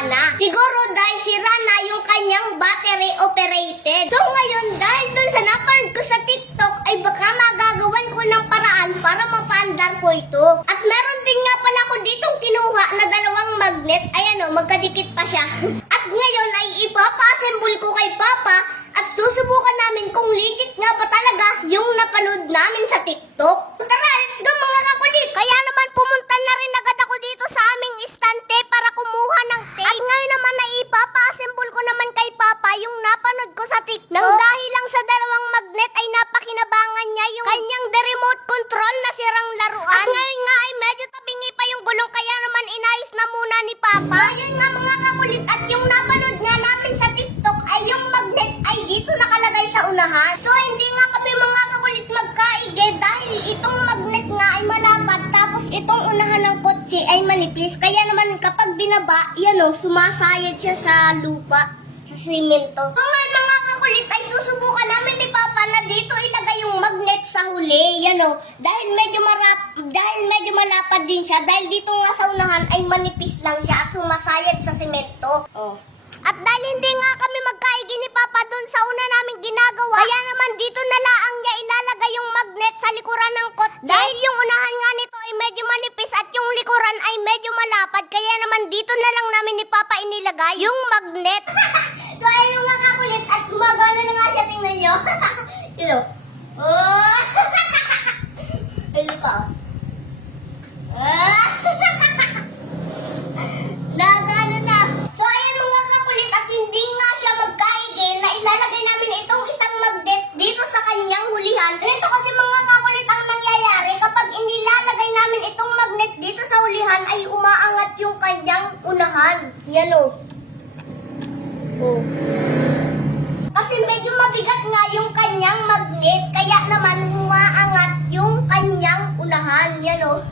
gumana. Siguro dahil sira na yung kanyang battery operated. So ngayon, dahil dun sa napanood ko sa TikTok, ay baka magagawan ko ng paraan para mapaandar ko ito. At meron din nga pala ko ditong kinuha na dalawang magnet. Ayan o, magkadikit pa siya. At ngayon ay ipapa-assemble ko kay Papa at susubukan namin kung legit nga ba talaga yung napanood namin sa TikTok. Tara, let's go mga kakulit! Kaya naman pumunta na rin agad ako dito sa aming istante para kumuha ng tape. At ngayon naman ay ipapa-assemble ko naman kay Papa yung napanood ko sa TikTok. Nang dahil lang sa dalawang magnet ay napakinabangan niya yung kanyang the remote control na sirang laruan. At ngayon nga ay medyo tabingi pa yung gulong kaya naman inayos na muna ni Papa. Ayun nga mga kakulit at yung napanood nga natin sa TikTok ay yung magnet ay dito nakalagay sa unahan. So hindi nga kami mga kakulit magkaide dahil itong magnet nga ay malapad tapos itong unahan ng kotse ay manipis. Kaya naman kapag binaba, yan o, sumasayad siya sa lupa, sa simento. So ngayon mga kakulit ay susubukan namin ni Papa na dito ilagay yung magnet sa huli. Yan o, dahil medyo malapad din siya. Dahil dito nga sa unahan ay manipis lang siya at sumasayad sa simento. Oh. At dahil hindi nga kami magkaigi ni Papa doon sa una namin ginagawa, kaya naman dito na laang niya ilalagay yung magnet sa likuran ng kotse. Dahil yung unahan nga nito ay medyo manipis at yung likuran ay medyo malapad, kaya naman dito na lang namin ni Papa inilagay yung magnet. So ayun mga kakulit at gumagana na nga siya, tingnan nyo. Yun o. Oh. Ayun pa. Nagano na. So ayan mga kakulit at hindi nga siya magkaide na ilalagay namin itong isang magnet dito sa kanyang hulihan. Ganito kasi mga kakulit ang nangyayari kapag inilalagay namin itong magnet dito sa hulihan ay umaangat yung kanyang unahan. Yan o. Oh. Kasi medyo mabigat nga yung kanyang magnet kaya naman umaangat yung kanyang unahan. Yan o.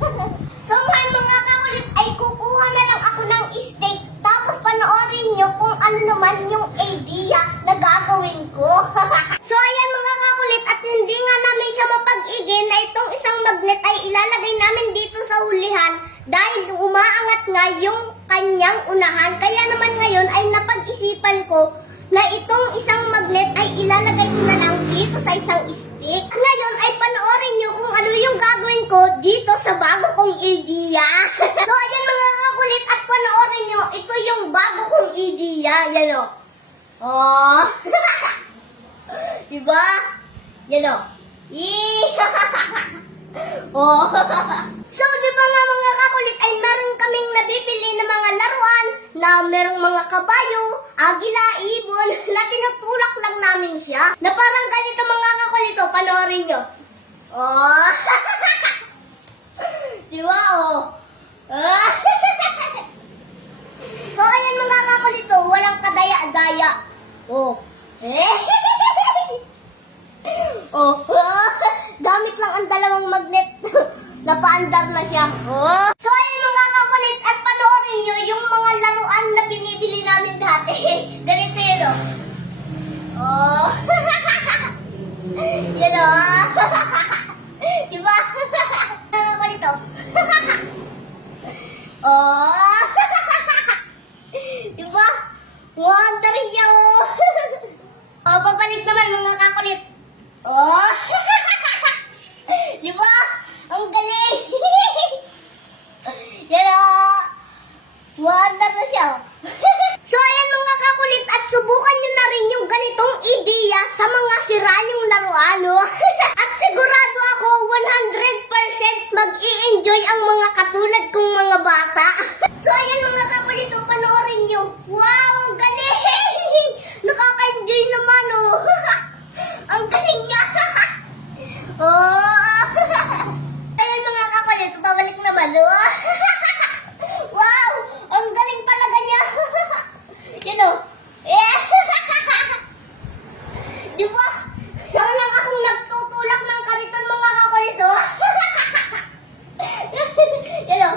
So ngayon mga kakulit ay kukuha na lang ako ng steak tapos panoorin nyo kung ano naman yung idea na gagawin ko. So ayan mga kakulit at hindi nga namin siya mapag-igi na itong isang magnet ay ilalagay namin dito sa hulihan dahil umaangat nga yung kanyang unahan. Kaya naman ngayon ay napag-isipan ko na itong isang magnet ay ilalagay ko na lang dito sa isang stick. Ngayon ay panoorin nyo kung ano yung gagawin ko dito sa bago kong idea. So ayan mga kakulit at panoorin nyo, ito yung bago kong idea. Yan o. Oh. Diba? Yan o. Oh. So diba nga mga kakulit ay meron kaming nabibili na mga laruan na merong mga kabayo, agila, ibon na tinutulak lang namin siya. Na parang ganito mga kakulit o, panoorin nyo. Oh. Diba oh. So ayan mga kakulit o, walang kadaya-daya. Oh. Oh. Gamit lang ang dalawang magnet. Napaandar na siya. Oh. So ayun mga kakulit at panoorin nyo yung mga laruan na binibili namin dati. Ganito yun o. Oh. Yan o. Diba? Mga kakulit o. Oh. Diba? Wonder niya o. Oh, babalik naman mga kakulit. Oh. Diba? Ang galing! Yan o! Wonder na siya. So ayan mga kakulit at subukan nyo na rin yung ganitong idea sa mga sira nyong laruan. At sigurado ako 100% mag-i-enjoy ang mga katulad kong mga bata. So ayan mga kakulit, panoorin nyo. Wow! Ang galing! Nakaka-enjoy naman oh! Ang galing niya! Oh! Ayun mga kakulit, babalik naman. Wow! Ang galing talaga niya. Yan o. Di ba? Parang lang akong nagtutulak ng kariton mga kakulit. Yan o.